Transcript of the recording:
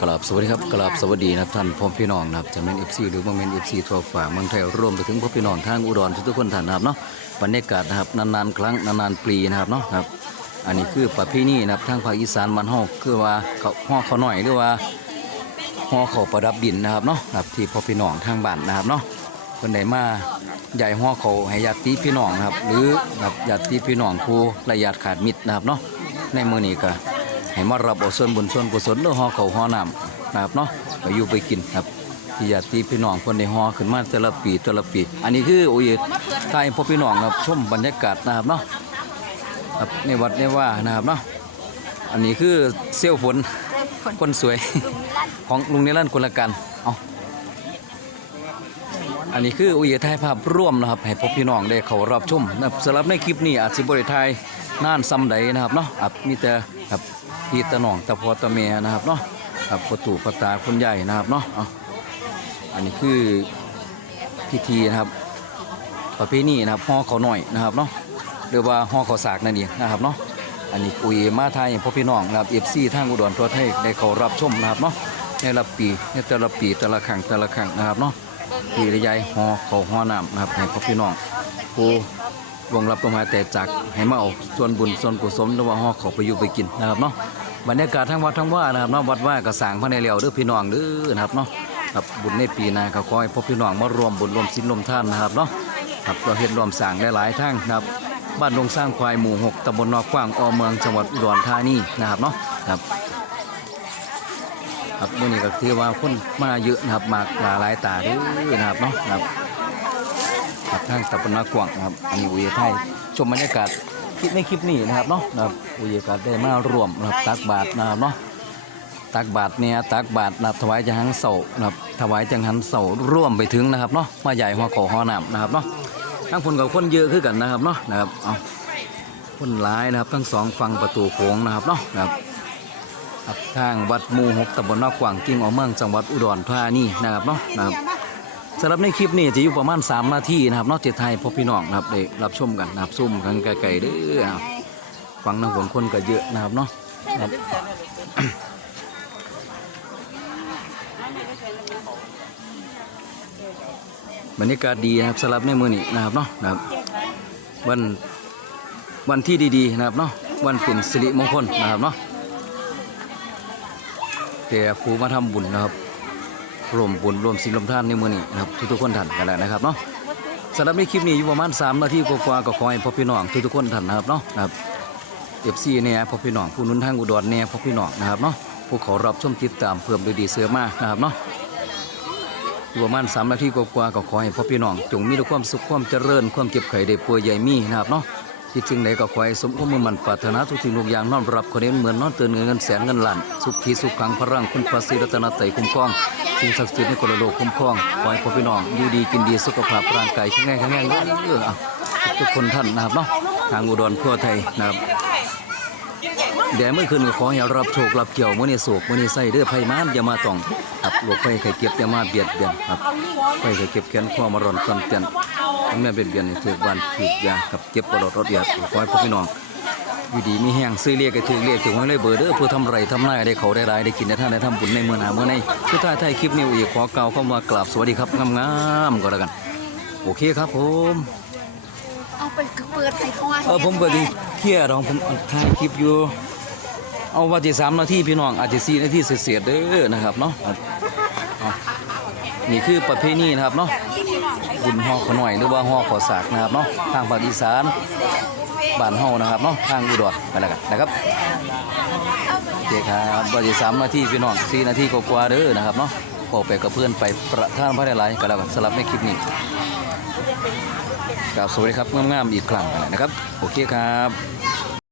กราบสวัสดีครับกราบสวัสดีนะครับท่านพ่อพี่น้องนะครับจะเป็นเอฟซีหรือว่าเป็นเอฟซีทั่วฝ่าเมืองไทยรวมไปถึงพ่อพี่น้องทางอุดรทุกๆคนท่านนะครับเนาะบรรยากาศนะครับนานๆครั้งนานๆปีนะครับเนาะครับอันนี้คือประเพณีนะครับทางภาคอีสานมันเฮาคือว่าเขาห่อเขาหน่อยหรือว่าห่อเขาประดับดินนะครับเนาะครับที่พ่อพี่น้องทางบ้านนะครับเนาะเพิ่นได้มาใหญ่ห่อเขาให้ญาติพี่น้องนะครับ หรือครับญาติพี่น้องผู้ระยะขาดมิตรนะครับเนาะในมือนี้ก็ ให้มารับเอาส่วนบุญส่วนกุศลหรือหอเขาหอน้ำนะครับเนาะไปอยู่ไปกินครับที่ญาติพี่น้องคนในหอขึ้นมาแต่ละปีแต่ละปี อันนี้คือโอ้ยทายพ่อพี่น้องครับชมบรรยากาศนะครับเนาะครับในวัดในว่านะครับเนาะอันนี้คือเซี่ยวฝนคนสวยของลุงนิรันดร์คนละกันเอาอันนี้คืออุยถ่ายภาพร่วมนะครับให้พ่อพี่น้องได้เขารับชมนะครับสำหรับในคลิปนี้อาจสิบริไทยน่านซ้ำใดนะครับเนาะอาจมีแต่ครับ พี่ตะน้องตะพอตะเมียนะครับเนาะครับประตูประตาคนใหญ่นะครับเนาะอันนี้คือพิธีนะครับประเพณีนะครับห่อเขาหน่อยนะครับเนาะหรือว่าห่อเขาสากนั่นเองนะครับเนาะอันนี้อุยมาไทยพ่อพี่น้องนะครับเอฟซีทางอุดรทั่วไทยได้เขารับชมนะครับเนาะในละปีในแต่ละปีแต่ละครั้งแต่ละครั้งนะครับเนาะพี่ระยายห่อเขาห่อน้ำนะครับให้พ่อพี่น้องผู้ลงรับลงมาแต่จากให้มาเอาส่วนบุญส่วนกุศลหรือว่าห่อเขาไปอยู่ไปกินนะครับเนาะ บรรยากาศทั้งวัดทั้งว่านะครับเนาะวัดว่ากระสร้างพระในเหลียวเด้อพี่น้องเด้อนะครับเนาะครับบุญในปีหน้าก็ขอให้พ่อพี่น้องมารวมบุญรวมศีลรวมท่านนะครับเนาะครับเราเฮ็ดรวมสร้างหลายๆทั้งนะครับบ้านดงสร้างควายหมู่หกตำบลนอกกว้างอเมืองจังหวัดอุดรธานีนะครับเนาะครับครับมื่อนี้ก็ถือว่าคนมาเยอะนะครับมากหลายหลายตาเด้อนะครับเนาะครับครับทางตะบนนากวางนะครับอันนี้อุยไทยชมบรรยากาศ คลิปในคลิปนี้นะครับเนาะนะครับอุยก็ได้มาร่วมนะครับตักบาตรนะครับเนาะตักบาตรเนี่ยตักบาตรนะครับถวายจังหันเสานะครับถวายจังหันเสาร่วมไปถึงนะครับเนาะมาใหญ่หัวขอหัวน้ำนะครับเนาะทั้งคนกับคนเยอะขึ้นกันนะครับเนาะนะครับเอาคนหลายนะครับทั้งสองฝั่งประตูโค้งนะครับเนาะนะครับทางวัดมูหกตำบลนอกกว่างกิ่งออเมืองจังหวัดอุดรธานีนะครับเนาะนะครับ สำหรับในคลิปนี้จะอยู่ประมาณ 3 นาทีนะครับนอกจากไทยพบพี่น้องนะครับได้รับชมกันนะครับซุ่มกันไกลๆเด้อนะครับฟังน้ำฝนคนก็เยอะนะครับเนาะครับบรรยากาศดีนะครับสำหรับในมือนี้นะครับเนาะนะครับวันวันที่ดีๆนะครับเนาะวันเป็นสิริมงคลนะครับเนาะแต่ผู้มาทำบุญนะครับ รวมบุญรวมศีลรวมท่านในมือนี้นะครับทุกๆคนท่านกันแหละนะครับเนาะสำหรับในคลิปนี้อยู่ประมาณ3นาทีกว่าๆก็ขอให้พ่อพี่น้องทุกๆคนท่านนะครับเนาะนะครับเอฟซีเนี่ยพ่อพี่น้องผู้นุนทางอุดรเนี่ยพ่อพี่น้องนะครับเนาะผู้ขารับชมติดตามเพิ่มดูดีเสือมากนะครับเนาะอยู่ประมาณ3นาทีกว่าๆก็ขอให้พ่อพี่น้อง จงมีแต่ความสุขความเจริญความเจ็บไข้ได้ป่วยใหญ่มีนะครับเนาะที่จริงใดก็ขอให้สมความมุ่งมั่นปรารถนาทุกสิ่งทุกอย่างน้อมรับคนนี้เหมือนน้อนเตือนเงินเงินแสนเงินล้านสุขีสุขขังพลังคุณพระศรีรัตนตรัยคุ้มครอง สิ่งศักดิ์สิทธิ์ในคนละโลกคุ้มครองขอให้พ่อพี่น้องอยู่ดีกินดีสุขภาพร่างกายแข็งแรงแข็งแรงเออทุกคนท่านนะครับเนาะทางอุดรทั่วไทยนะครับเดี๋ยวเมื่อคืนก็ขอให้รับโชครับเกี่ยวมื่อนี้โศกมื่อนี้ใส่เด้อไผ่มาอย่ามาต้องครับโรคไฟไข้เก็บอย่ามาเบียดเบียนครับไฟไข้เก็บแขนข้อมาร้อนตอนเตียนแม่เป็นเบียนถือวันถือยากับเก็บปลอดดรถยาขอให้พวกพี่น้อง อยู่ดีมีแห้งซื้อเรียกก็ถือเรียกถึงไว้เลยเบอร์เด้อเพื่อทำไรทำนายได้เขาได้รายได้กินได้ท่านได้ทำบุญในเมื่อหนาเมื่อในสุดท้ายท้ายคลิปนี้อีกขอเกล่าวเข้ามากราบสวัสดีครับงามๆก็แล้วกัน โอเคครับผมเอาไปเปิดไฟก่อนเออผมเปิดที่เคลียร์รองผมถ่ายคลิปอยู่ เอาว่าที่สามนาทีพี่น้องอาจจะสี่นาทีเสียดๆเด้อนะครับเนาะเอาเอานี่คือประเพณีนะครับเนาะบุญห่อขาวหน่อยหรือว่าห่อขอสากนะครับเนาะทางภาคอีสาน บ้านเฮานะครับเนาะทางอุดรไปแล้วกันนะครับโอเคครับบริสามนาทีพี่น้องสี่นาทีกว่าๆเด้อนะครับเนาะพอไปกับเพื่อนไปประท่านพระได้หลายก็แล้วกันสลับในคลิปนี้กราบสวัสดีครับงามๆอีกครั้งนะครับ โอเคครับ